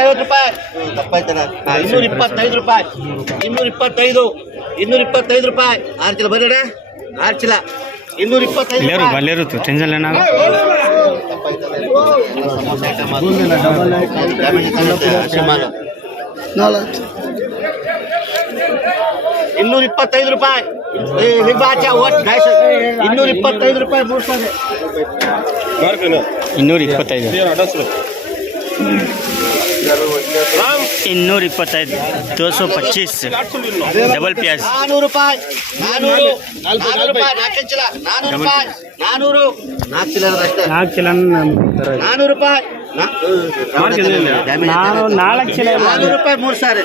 250 ರೂಪಾಯಿ ತಪ್ಪಾಯ್ತಾರ 225 ರೂಪಾಯಿ 225 ರೂಪಾಯಿ 6 ಚೀಲ ಬರೋಣ 6 ಚೀಲ 225 ಟೆನ್ಷನ್ ಏನಾಗ 225 ರೂಪಾಯಿ 225 ರೂಪಾಯಿ 225 225 डबल प्याज 400 ರೂಪಾಯಿ 400 ರೂಪಾಯಿ 4 ಚೀಲ 400 ರೂಪಾಯಿ 400 4 ಚೀಲ ಅಷ್ಟೇ 4 ಚೀಲ 400 ರೂಪಾಯಿ 400 ರೂಪಾಯಿ 3 ಸಾರಿ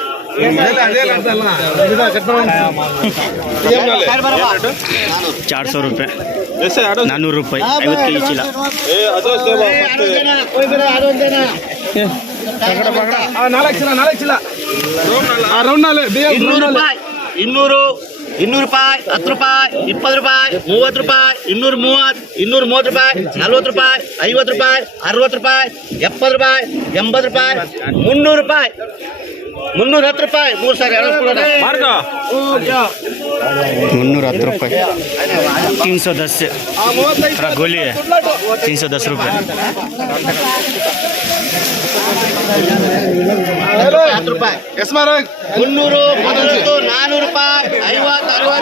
400 रुपये 400 रुपये 50 के जी चीला 200 ರೂಪಾಯಿ 10 ರೂಪಾಯಿ 20 ರೂಪಾಯಿ 30 ರೂಪಾಯಿ 230 ರೂಪಾಯಿ 40 ರೂಪಾಯಿ 50 ರೂಪಾಯಿ 60 ರೂಪಾಯಿ 70 ರೂಪಾಯಿ 80 ರೂಪಾಯಿ 300 ರೂಪಾಯಿ 310 ರೂಪಾಯಿ 3 ಸಾರಿ 310 रुपये 310 गोली है 310 रुपये 10 ರೂಪಾಯಿ 300 400 ರೂಪಾಯಿ 50 60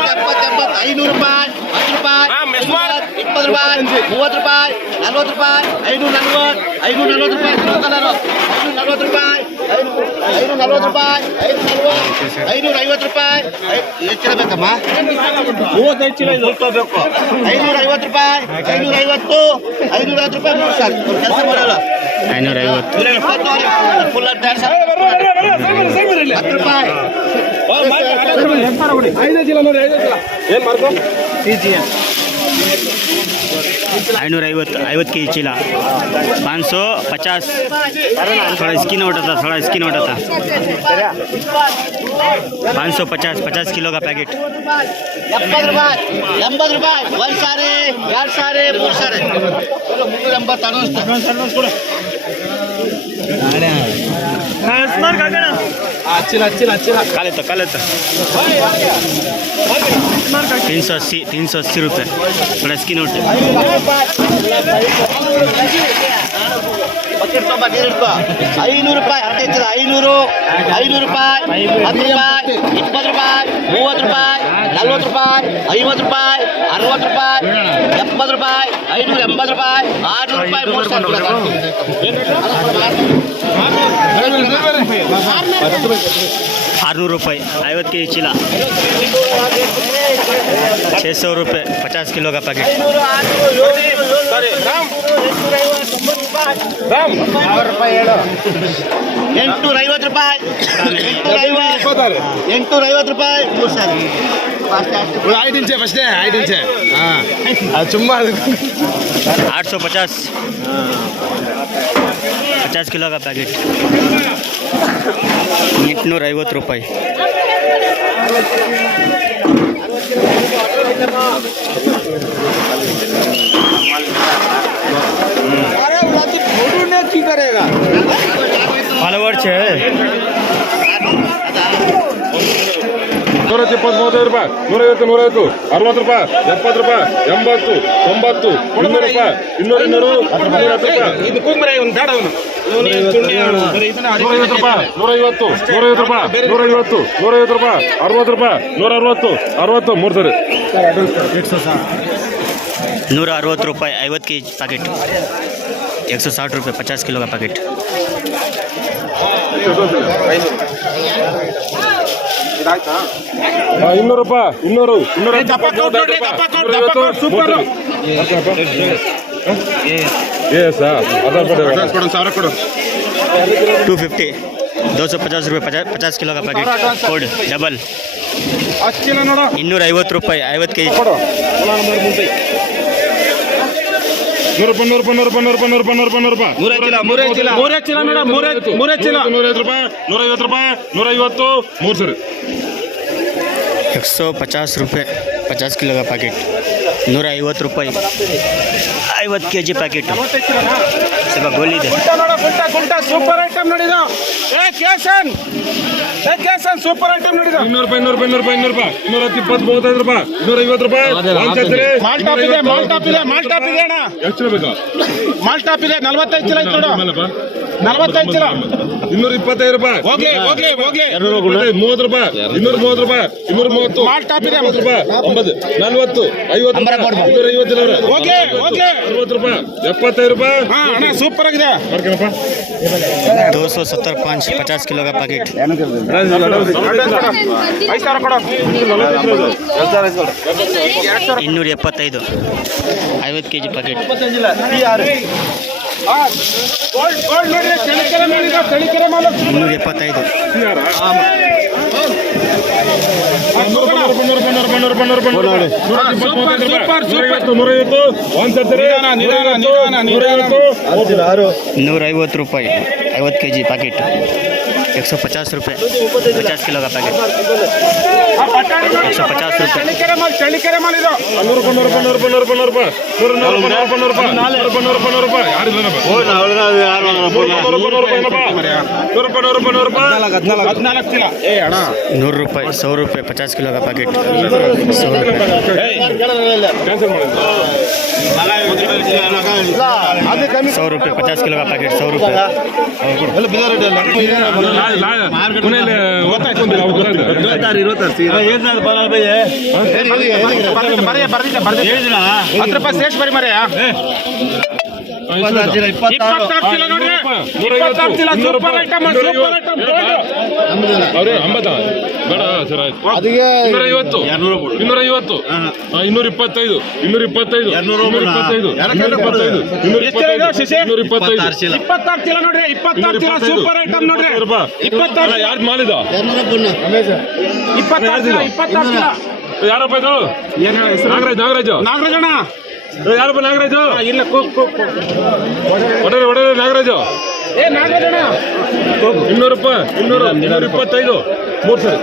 70 500 ರೂಪಾಯಿ 10 ರೂಪಾಯಿ 20 ರೂಪಾಯಿ 30 ರೂಪಾಯಿ 40 ರೂಪಾಯಿ 540 ರೂಪಾಯಿ 540 ರೂಪಾಯಿ 540 ರೂಪಾಯಿ 550 ರೂಪಾಯಿ ಎಷ್ಟು ಚೀಲ ಬೇಕಮ್ಮ 35 ಚೀಲ ಬೇಕು 550 ರೂಪಾಯಿ 550 ರೂಪಾಯಿ 3 ಸಾರಿ ಕೆಲಸ ಮಾಡಲ್ಲ 550 ಫುಲ್ 10 ರೂಪಾಯಿ 5 ಚೀಲ ನೋಡಿ 5 ಚೀಲ ಏನು ಮಾಡ್ಕೊ $550 50 के जी चीला 550 थोड़ा स्किन उठा था 550 50 किलो का पैकेट 70 ರೂಪಾಯಿ 80 ರೂಪಾಯಿ 1 ಸಾರಿ 2 ಸಾರಿ 3 ಸಾರಿ 380 ಹಚ್ಚಿಲ್ಲ काले तो 380 रुपये थोड़ा स्किन उठ ಬಕೆಟ್ ತುಂಬ ನೀರು ಇಟ್ಕೋ 500 ರೂಪಾಯಿ ಅರ್ಧ ಚೀಲ 500 ರೂಪಾಯಿ 10 ರೂಪಾಯಿ 20 ರೂಪಾಯಿ 30 ರೂಪಾಯಿ 40 ರೂಪಾಯಿ 50 ರೂಪಾಯಿ 60 ರೂಪಾಯಿ 70 ರೂಪಾಯಿ 580 ರೂಪಾಯಿ 600 ರೂಪಾಯಿ 3 ಸಾರಿ 600 रुपये 50 के जी चीला 600 रुपये 50 किलो का पैकेट 850 ರೂಪಾಯಿ 850 ರೂಪಾಯಿ 3 ಸಾರಿ 5 ಇಂಚೆ ಫಸ್ಟೇ 5 ಇಂಚೆ ಅದು ಸುಮ್ಮನೆ 850 50 किलो का पैकेट 850 रुपये फॉलोवर है 170 ರೂಪಾಯಿ 150 60 ರೂಪಾಯಿ 70 ರೂಪಾಯಿ 80 90 200 ರೂಪಾಯಿ 200 ಇದು ಕುಂಬ್ರೆ ಒಂದು ಬೇಡ ಅವನು 150 ರೂಪಾಯಿ 150 ರೂಪಾಯಿ 150 ರೂಪಾಯಿ 60 ರೂಪಾಯಿ 160 3 ಸರಿ 160 रुपये 50 के जी पैकेट 160 रुपये 50 किलो का पैकेट 200 ರೂಪಾಯಿ 200 ಸೂಪರ್ ಕೊಡು 250 250 रुपये 50 किलो का पैकेट कोड डबल 250 रुपये 50 के जी 100 ರೂಪಾಯಿ 3 ಸರಿ 150 रुपये 50 किलो का पैकेट 150 रुपये 50 kg ಪ್ಯಾಕೆಟ್. ಸ್ವಲ್ಪ ಗೋಲಿದೆ. ಗುಂಟ ಸೂಪರ್ ಐಟಮ್ ನೋಡಿದ. ಸೂಪರ್ ಐಟಮ್ ನೋಡಿದ. 200 ರೂಪಾಯಿ 200 ರೂಪಾಯಿ 200 ರೂಪಾಯಿ 210 35 ರೂಪಾಯಿ 250 ರೂಪಾಯಿ ಮಾಲ್ ಟಾಪ್ ಇದೆ ಅಣ್ಣ. ಎಷ್ಟು ಬೇಕಾ ಮಾಲ್ ಟಾಪ್ ಇದೆ 45 ಚೀಲ ಐತೆ ನೋಡು. 45 ಚೀಲ 225 ರೂಪಾಯಿ. ಹೋಗ್ಲಿ 30 ರೂಪಾಯಿ 230 ರೂಪಾಯಿ 230 ಮಾಲ್ ಟಾಪ್ ಇದೆ 50 ರೂಪಾಯಿ 50 40 50 250 ಹೋಗ್ಲಿ 60 ರೂಪಾಯಿ 75 ರೂಪಾಯಿ. ಹಾ ಅಣ್ಣ ಸೂಪರ್ ಆಗಿದೆ. ಮಾಡ್ಕೊಳಪ್ಪ 275 50 किलो का पैकेट. 5,000 ಕೊಡು. 275 50 kg ಪ್ಯಾಕೆಟ್. ಗೋಲ್ಡ್ ನೋಡ್ರಿ ಚಳಿಕೆರೆ ಮಾಲಿದೆ. 275 150 ರೂಪಾಯಿ 50 kg ಪ್ಯಾಕೆಟ್. 150 ರೂಪಾಯಿ 50 किलो का पैकेट. 150 ರೂಪಾಯಿ. ಚಳಿಕೆರೆ ಮಾಲ್ ಇದು. 100 ರೂಪಾಯಿ ಚೀಲ. ಏ ಅಣ್ಣ 100 ರೂಪಾಯಿ 100 ರೂಪಾಯಿ 50 किलो का पैकेट. 100 ರೂಪಾಯಿ. 100 ರೂಪಾಯಿ 50 किलो का पैकेट. 100 ರೂಪಾಯಿ. ಹತ್ತು ರೂಪಾಯಿ ಸೇರ್ಸ್ ಬರಿ ಮರ್ಯಾ. 26 ಚೀಲ ನೋಡ್ರಿ. 26 ಚೀಲ ಸೂಪರ್ ಐಟಮ್. ಅವ್ರೆ 50 ಬೇಡ ಸರ್ ಆಯ್ತು. 250 225 225 225 26 ಚೀಲ ನೋಡ್ರಿ. 26 ಚೀಲ ಸೂಪರ್ ಐಟಮ್ ನೋಡ್ರಿ. 26 ಯಾರ್ದು ಮಾಲಿದ 26 ಚೀಲ. ಯಾರಪ್ಪ ಇದು ಏನ್ ಹೇಳ ಹೆಸರು? ನಾಗರಾಜಣ್ಣ. ಯಾರಪ್ಪ ನಾಗರಾಜು? ಇಲ್ಲ ಕೂಕ್ ಒಡರೆ ನಾಗರಾಜು. ಏ ನಾಗರಾಜಣ್ಣ 200 ರೂಪಾಯಿ 225 3 ಸರಿ.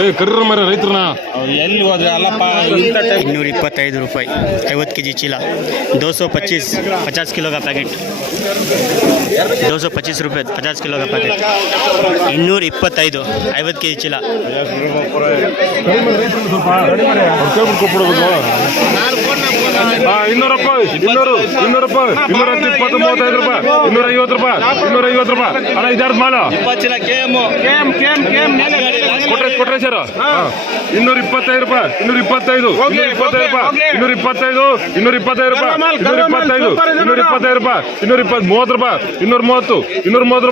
ಏ ಕರ್ರ ಮರ ರೈತರನ್ನ ಎಲ್ಲಿ ಹೋದ್ರೆ ಅಲ್ಲಪ್ಪ ಇಂಥ ಟೈಮ್. 225 ರೂಪಾಯಿ 50 kg ಚೀಲ. 225 50 किलो का पैकेट. 225 ರೂಪಾಯಿ 50 किलो का पैकेट. 225 50 kg ಚೀಲ. 200 ರೂಪಾಯಿ 200 ರೂಪಾಯಿ 220 35 ರೂಪಾಯಿ 250 ರೂಪಾಯಿ 250 ರೂಪಾಯಿ. ಅಣ್ಣ ಇದಾರ್ದು ಮಾಲ 20 ಚೀಲ KM. ಕೊಟ್ರೆ ಸರ್ 225 ರೂಪಾಯಿ 225 225 ರೂಪಾಯಿ 225 225 ರೂಪಾಯಿ 225 225 ರೂಪಾಯಿ 220 30 ರೂಪಾಯಿ 230 230 ರೂಪಾಯಿ 230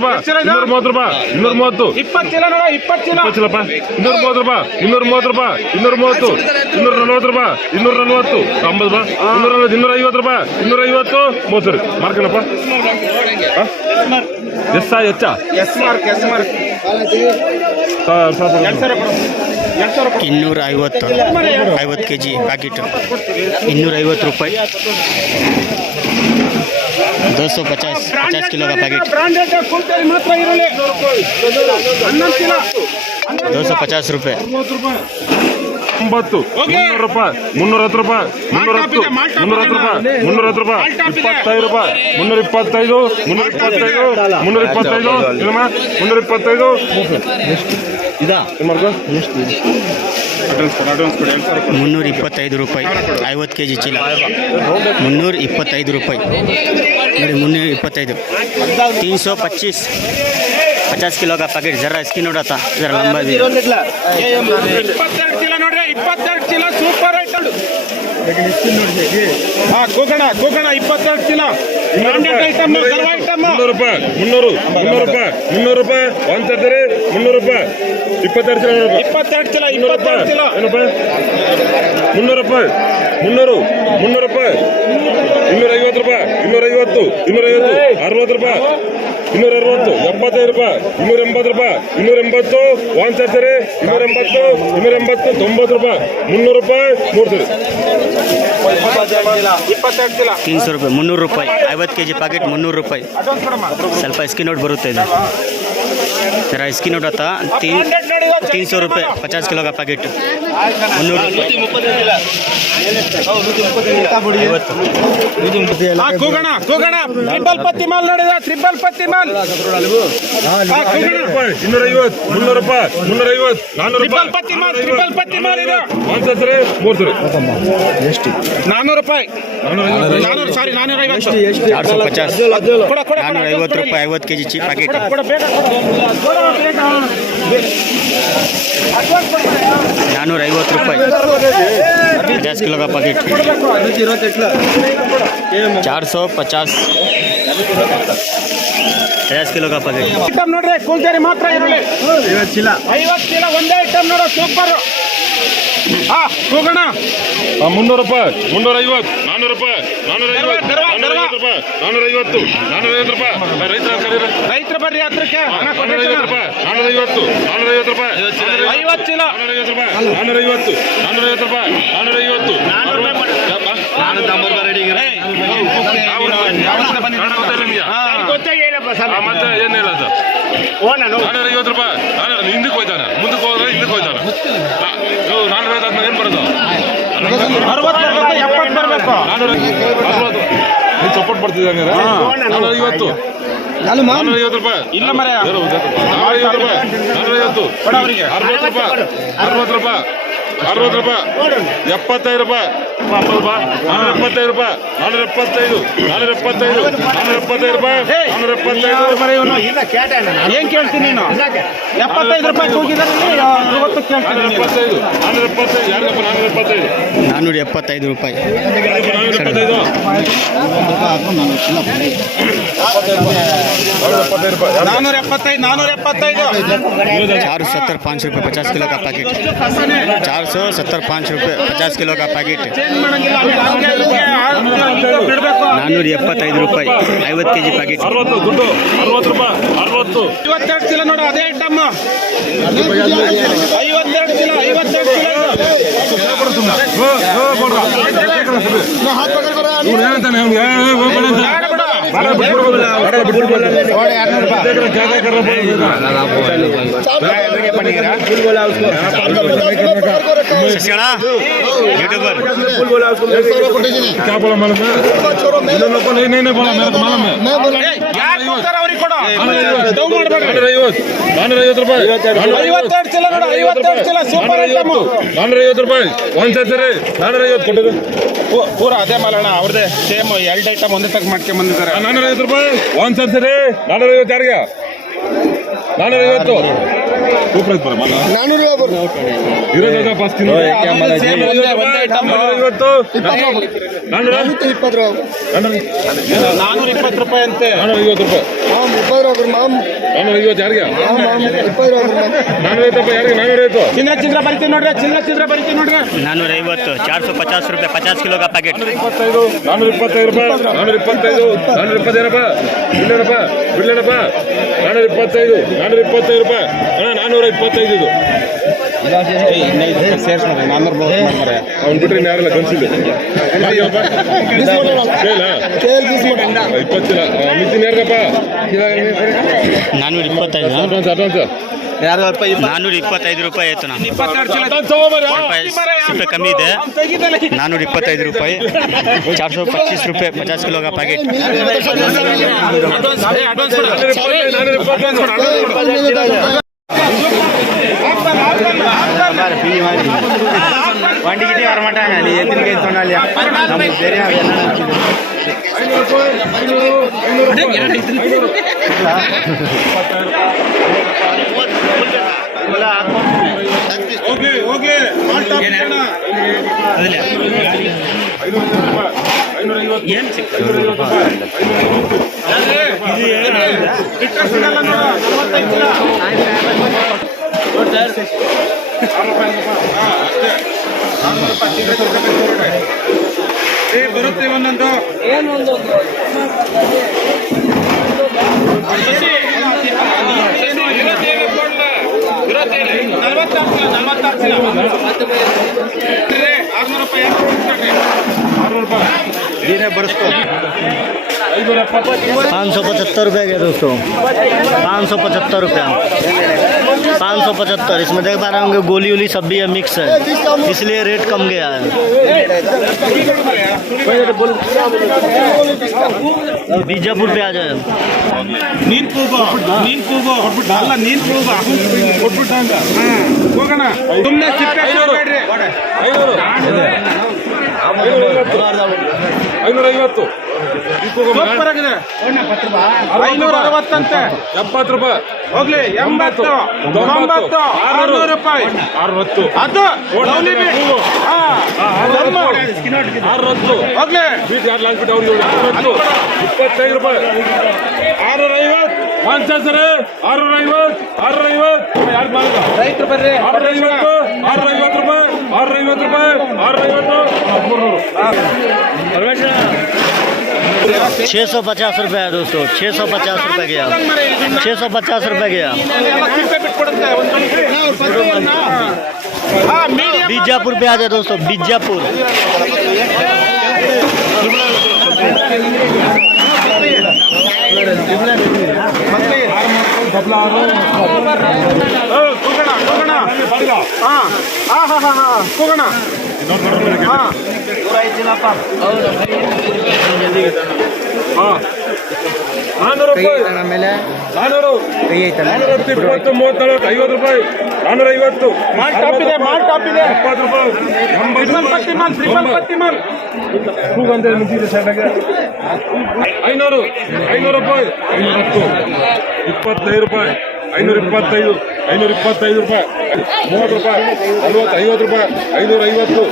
ರೂಪಾಯಿ 230 20 ಚೀಲ ನೋಡ. 20 ಚೀಲ 20 ಚೀಲಪ್ಪ 230 ರೂಪಾಯಿ 230 ರೂಪಾಯಿ 230 240 ರೂಪಾಯಿ 240 50 ರೂಪಾಯಿ 250 ರೂಪಾಯಿ 250 30 ಸರಿ ಮಾರ್ಕನಪ್ಪ. ಎಸ್ ಹೆಚ್ಚ ಎಸ್ ಮಾರ್ಕ್ 250 50 kg ಪ್ಯಾಕೆಟ್. 250 ರೂಪಾಯಿ 250 50 किलो का पैकेट. ಬ್ರಾಂಡೆಡ್ ಕೂಲ್ತೇರಿ ಮಾತ್ರ ಇರಲಿ. 11 ಚೀಲ 250 ರೂಪಾಯಿ. 90 300 ರೂಪಾಯಿ 310 ರೂಪಾಯಿ 310 310 ರೂಪಾಯಿ 310 ರೂಪಾಯಿ 25 ರೂಪಾಯಿ 325 325 325 ಏನಮ್ಮ 325 325 ರೂಪಾಯಿ 50 kg ಚೀಲ. 325 ರೂಪಾಯಿ ನೋಡಿ. 325 325 50 किलो का पैकेट. जरा स्किन उड़ाता जरा लंबा भी. 22 ಚೀಲ ನೋಡ್ರಿ. 22 ಚೀಲ ಸೂಪರ್ ಐಟಮ್. ಹಾ ಕೋಗಣ 22 ಚೀಲ ಬ್ರಾಂಡೆಡ್ ಐಟಮ್. 300 ರೂಪಾಯಿ 300 ರೂಪಾಯಿ 300 ರೂಪಾಯಿ ಒಂದ್ಸರಿ 300 ರೂಪಾಯಿ 22 ಚೀಲ 22 ಚೀಲ 22 ಚೀಲ ಏನಪ್ಪ 300 ರೂಪಾಯಿ 300 ರೂಪಾಯಿ 250 ರೂಪಾಯಿ 250 60 ರೂಪಾಯಿ 260 75 ರೂಪಾಯಿ 280 ರೂಪಾಯಿ 280 ಒಂದ್ಸರಿ 280 90 ರೂಪಾಯಿ 300 ರೂಪಾಯಿ 3 ಸರಿ. 22 ಚೀಲ 300 ರೂಪಾಯಿ 300 ರೂಪಾಯಿ 50 kg ಪ್ಯಾಕೆಟ್. 300 ರೂಪಾಯಿ. ಸ್ವಲ್ಪ ಸ್ಕಿನ್ ಔಟ್ ಬರುತ್ತೆ ಇದು. जरा स्किन उठाता 300 रुपये 50 किलो का पैकेट. ಕೂಗಣ ಕೂಗಣ ಟ್ರಿಪಲ್ ಪತ್ತಿ ಮಾಲ್ ನೋಡಿದ ಟ್ರಿಪಲ್ ಪತ್ತಿ ಮಾಲ್ 250 300 ರೂಪಾಯಿ 350 ಟ್ರಿಪಲ್ ಪತ್ತಿ ಮಾಲ್ ಟ್ರಿಪಲ್ ಪತ್ತಿ ಮಾಲ್ ಇದು 400 400 ರೂಪಾಯಿ 400 ಸಾರಿ 450 450 ಕೊಡ ಕೊಡ 450 ರೂಪಾಯಿ 50 kg ಚೀಪ್ ಪ್ಯಾಕೆಟ್ ಕೊಡ ಬೇಗ ಕೊಡ 450 ರೂಪಾಯಿ 50 किलो का पैकेट 450 50 किलो का पैकेट ಐಟಮ್ ನೋಡ್ರಿ ಕೂಲ್ದೇರಿ ಮಾತ್ರ ಈರುಳ್ಳಿ 50 ಚೀಲ ಒಂದೇ ಐಟಮ್ ನೋಡೋ ಸೂಪರ್ ಹಾ ಕೂಗಣ 300 ರೂಪಾಯಿ 350 400 ರೂಪಾಯಿ 450 450 ರೂಪಾಯಿ ರೈತರ ಬರ್ರಿ ಹತ್ರಕ್ಕೆ ಹಣ 450 ರೂಪಾಯಿ 450 ರೂಪಾಯಿ 50 ಚೀಲ 450 ರೂಪಾಯಿ 450 ರೂಪಾಯಿ 450 ಗೊತ್ತೇ ಹೇಳಪ್ಪ ಮತ್ತೆ ಏನ್ ಹೇಳೋದು 450 ರೂಪಾಯಿ ಹಿಂದಕ್ಕೆ ಹೋಯ್ತಾನೆ ಮುಂದಕ್ಕೆ ಹೋದ್ರೆ ಹಿಂದಕ್ಕೆ ಹೋಯ್ತಾನೆ 450 ಆದ್ಮೇಲೆ ಏನ್ ಬರೋದು 60 70 ಬರಬೇಕು 460 ಸಪೋರ್ಟ್ ಬರ್ತಿದ್ದೆ 450 450 ರೂಪಾಯಿ ಇಲ್ಲ ಮರ 450 ರೂಪಾಯಿ 450 ಕೊಡ ಅವರಿಗೆ 60 ರೂಪಾಯಿ 60 ರೂಪಾಯಿ 60 ರೂಪಾಯಿ 75 ರೂಪಾಯಿ 475 ರೂಪಾಯಿ 475 475 ರೂಪಾಯಿ 475 ಏನ್ ಕೇಳ್ತೀನಿ ನೀನು 75 ರೂಪಾಯಿ ಕೂಗಿದ್ರೆ 60 ಕೇಳ್ತೀನಿ 475 ಯಾರಿಗಪ್ಪ 475 ರೂಪಾಯಿ 475 470 5 रुपये 50 किलो का पैकेट 470 5 रुपये 50 किलो का पैकेट 475 ರೂಪಾಯಿ 50 kg पैकेट 60 ದುಡ್ಡು 60 ರೂಪಾಯಿ 60 52 ಚೀಲ ನೋಡು ಅದೇ ಐಟಮ್ 52 ಚೀಲ 52 ಚೀಲ ಏನಂತಾನೆ यूट्यूबर क्या बोला मालूम है इधर लोग को नहीं बोला मेरे को मालूम है ಯಾಕೆ ಹೋಗ್ತಾರ ಅವ್ರಿಗೆ ಕೊಡು ಡೌ ಮಾಡಬೇಡ 450 ರೂಪಾಯಿ 52 ಚೀಲ ನೋಡು 52 ಚೀಲ ಸೂಪರ್ ಐಟಮ್ 450 ರೂಪಾಯಿ ಒಂದ್ಸರಿ 450 ಕೊಟ್ಟದು ಪೂರ ಅದೇ ಮಾಲಣ್ಣ ಅವ್ರದೇ ಸೇಮ್ ಎರಡು ಐಟಮ್ ಒಂದೇ ತಗ ಮಾಡ್ಕೊಂಡ್ ಬಂದಿದ್ದಾರೆ 450 ರೂಪಾಯಿ ಒಂದ್ಸರಿ 450 ಯಾರಿಗೆ 450 ಸೂಪರ್ ಐತೆ ಬರ ಮಾಲ 450 ಇರೋದಾಗ ಫಸ್ಟ್ ಒಂದೇ ಐಟಮ್ 420 ರೂಪಾಯಿ ಅಂತೆ 450 ರೂಪಾಯಿ 450 ಯಾರಿಗೆ 450 ರೂಪಾಯಿ ಯಾರಿಗೆ 450 ಚಿನ್ನ ಬರಿತೀವಿ ನೋಡ್ರಿ ಚಿನ್ನ ಬರಿತೀವಿ ನೋಡ್ರಿ 450 450 रुपये 50 किलो का पैकेट 425 ರೂಪಾಯಿ 425 ಬಿಡ್ಲೇನಪ್ಪ 425 ರೂಪಾಯಿ ಅಣ್ಣ 425 ಇದು ಸೇರ್ಸ್ತಾರೆ 400 ಅವ್ನು ಬಿಟ್ರೆ ಯಾರೆಲ್ಲ ಗನ್ಸಿಲ್ಲ 20 ಚೀಲ ಮಿತ್ತಿನ ಯಾರಿಗಪ್ಪ 425 ಅಡ್ವಾನ್ಸ್ 425 ರೂಪಾಯಿ ಆಯ್ತು ನಾ ಸಿಪ್ಪೆ ಕಮ್ಮಿ ಇದೆ 425 ರೂಪಾಯಿ 425 ರೂಪಾಯಿ 50 किलो का पैकेट வண்டி கிட்டே வரமாட்டாங்க நீ எத்தனை கேஸ் சொன்னாலியா நமக்கு தெரியாது ಹೋಗಿ ಏನು ಬರುತ್ತೆ ಒಂದೊಂದು बरसको 575 रुपये के दोस्तों 575 रुपये 575। इसमें देख पा रहे होंगे गोली वोली सब भी है, मिक्स है, इसलिए रेट कम गया है। बीजापुर पे आ जाए। ನೀನ್ ಕೂಗು ಅಲ್ಲ ನೀನ್ ಕೂಗು ಕೊಟ್ಬಿಟ್ಟಂಗ ಹೋಗೋಣ ಸುಮ್ಮನೆ ಸಿಪ್ಪೆ ಬೇಡ್ರಿ 550 ಸೂಪರ್ ಆಗಿದೆ 560 ಅಂತೆ 70 ರೂಪಾಯಿ ಹೋಗ್ಲಿ 80 90 600 ರೂಪಾಯಿ 60 ಅದು ಲವ್ಲಿ ಬೀಟ್. ಹಾ 60 ಹೋಗ್ಲಿ ಬೀಟ್ ಯಾರು ಲಾಂಗ್ ಬಿಟ್ಟು ಅವ್ರಿಗೆ 25 ರೂಪಾಯಿ 650 ಪಂಚಾಸರೆ 650 ಯಾರು ಮಾಡಿದ ರೈತರು ಬರ್ರಿ 650 ರೂಪಾಯಿ 650 ರೂಪಾಯಿ 650 रुपये है दोस्तों, 650 रुपये गया, 650 रुपये गया। ಸಿಪ್ಪೆ ಬಿಟ್ಕೊಡುತ್ತೆ ಹಾ ಮೀಡಿಯಂ बीजापुर पे आ जाए दोस्तों, बीजापुर। ಕೂಗೋಣ ಹಾ ಹಾ ಹಾ ಹಾ ಹಾ ಕೂಗೋಣ ಹಾ 400 ರೂಪಾಯಿ 400 20 30 50 ರೂಪಾಯಿ 450 ಮಾಲ್ ಟಾಪ್ ಇದೆ 70 ರೂಪಾಯಿ 80 ಪತ್ತಿ ಮಾಲ್ ಕೂಗಂತ ನಿಂತಿದೆ ಸೈಡಾಗೆ 500 ರೂಪಾಯಿ 25 ರೂಪಾಯಿ 525 525 ರೂಪಾಯಿ 30 ರೂಪಾಯಿ 40 50 ರೂಪಾಯಿ 550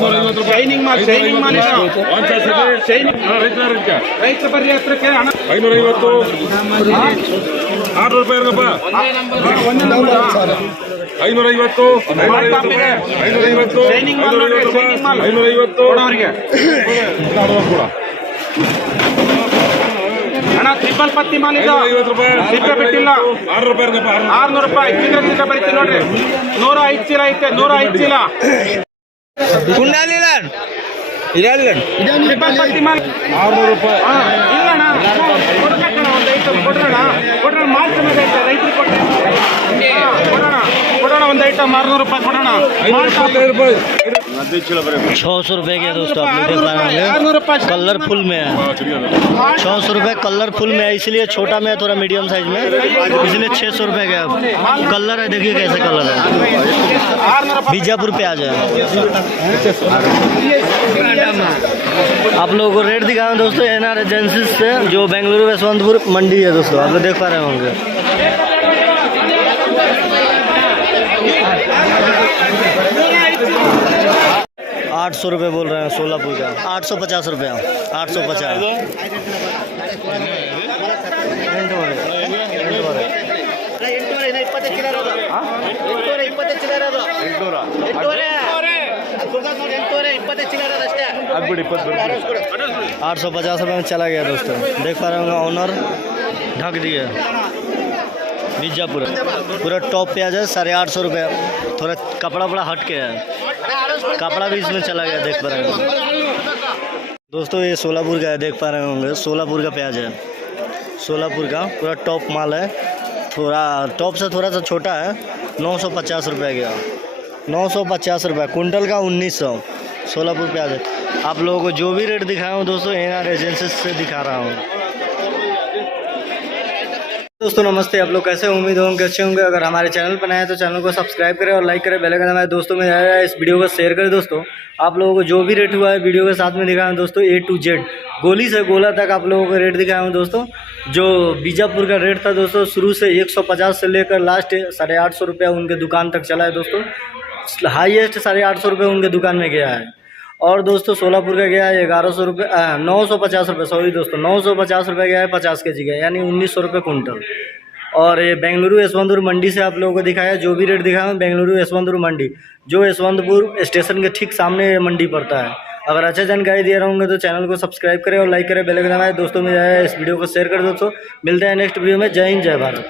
550 ಶೈನಿಂಗ್ ಮಾಲ್ ರೈತರ ಬರ್ರಿ ಹತ್ರಕ್ಕೆ ಹಣ 550 600 ರೂಪಾಯಿ ಇರಪ್ಪ 550 ಅವರಿಗೆ ಕೂಡ ಹಣ ಟ್ರಿಪಲ್ ಪತ್ತಿ ಮಾಲ್ ಇದು 50 ರೂಪಾಯಿ ಸಿಪ್ಪೆ ಬಿಟ್ಟಿಲ್ಲ 600 ರೂಪಾಯಿ ಇರಪ್ಪ 600 ರೂಪಾಯಿ ಚಿತ್ರ ಬರೀತಿ ನೋಡ್ರಿ 105 ಚೀಲ ಐತೆ 105 ಚೀಲ ಟ್ರಿಪಲ್ ಪತ್ತಿ ಮಾಲ್ 600 ರೂಪಾಯಿ ಇಲ್ಲಣ್ಣ ಕೊಡ್ಬೇಕಣ್ಣ ಒಂದು ಐಟಮ್ ಕೊಡ್ರೋಣ ಮಾಲ್ ಚೆನ್ನಾಗಿ ಐತೆ ರೈತರಿಗೆ ಕೊಡೋಣ ಒಂದು ಐಟಮ್ 600 ರೂಪಾಯಿ ಕೊಡೋಣ 525 ರೂಪಾಯಿ 600 रुपये के दोस्तों, आप लोग देख पा रहे होंगे, कलरफुल में है। 600 रुपये कलरफुल में है, इसलिए छोटा में है, थोड़ा मीडियम साइज में, इसलिए 600 रुपये का कलर है। देखिए कैसे कलर है। बीजापुर पे आ जाए। आप लोगों को रेट दिखाएं दोस्तों, NR एजेंसी से, जो बेंगलुरु यशवंतपुर मंडी है दोस्तों, आप लोग देख पा रहे होंगे। 800 रुपये बोल रहे हैं सोलापुर का, 850 रुपया, 850। आठ सौ 50 रुपये में चला गया दोस्तों, देख पा रहे होंगे। ऑनर ढक दिए बीजापुर, पूरा टॉप पे आ जाए 850 रुपये। थोड़ा कपड़ा बड़ा हट के है, कपड़ा भी इसमें चला गया, देख पा रहे हैं दोस्तों। ये सोलापुर का है, देख पा रहे होंगे, सोलापुर का प्याज है, सोलापुर का पूरा टॉप माल है। थोड़ा टॉप से थोड़ा सा छोटा है, 950 रुपये गया, 950 रुपये कुंटल का, 1900 सोलापुर प्याज है। आप लोगों को जो भी रेट दिखाया हूँ दोस्तों, NR एजेंसी से दिखा रहा हूँ। दोस्तों नमस्ते, आप लोग कैसे, उम्मीद होंगे अच्छे होंगे। अगर हमारे चैनल पर नए हैं तो चैनल को सब्सक्राइब करें और लाइक करें, बेल आइकन दबाएं। दोस्तों में इस वीडियो को शेयर करें दोस्तों। आप लोगों को जो भी रेट हुआ है वीडियो के साथ में दिखाएं दोस्तों, A to Z, गोली से गोला तक आप लोगों को रेट दिखाया हूँ दोस्तों। जो बीजापुर का रेट था दोस्तों, शुरू से 150 से लेकर लास्ट 850 रुपया उनके दुकान तक चला है दोस्तों। हाईएस्ट 850 रुपये उनके दुकान में गया है। और दोस्तों सोलापुर का गया है 1100 रुपये, 950 रुपये, सॉरी दोस्तों, 950 रुपये गया है 50 kg का, यानी 1900 रुपये कुंटल। और ये बेंगलुरु यशवंतपुर मंडी से आप लोगों को दिखाया, जो भी रेट दिखाया बेंगलुरु यशवंतपुर मंडी, जो यशवंतपुर स्टेशन के ठीक सामने मंडी पड़ता है। अगर अच्छा जानकारी दे रहा हूँ तो चैनल को सब्सक्राइब करें और लाइक करें, बेल आइकन दबाएं। दोस्तों में इस वीडियो को शेयर कर दोस्तों। मिलते हैं नेक्स्ट वीडियो में। जय हिंद, जय भारत।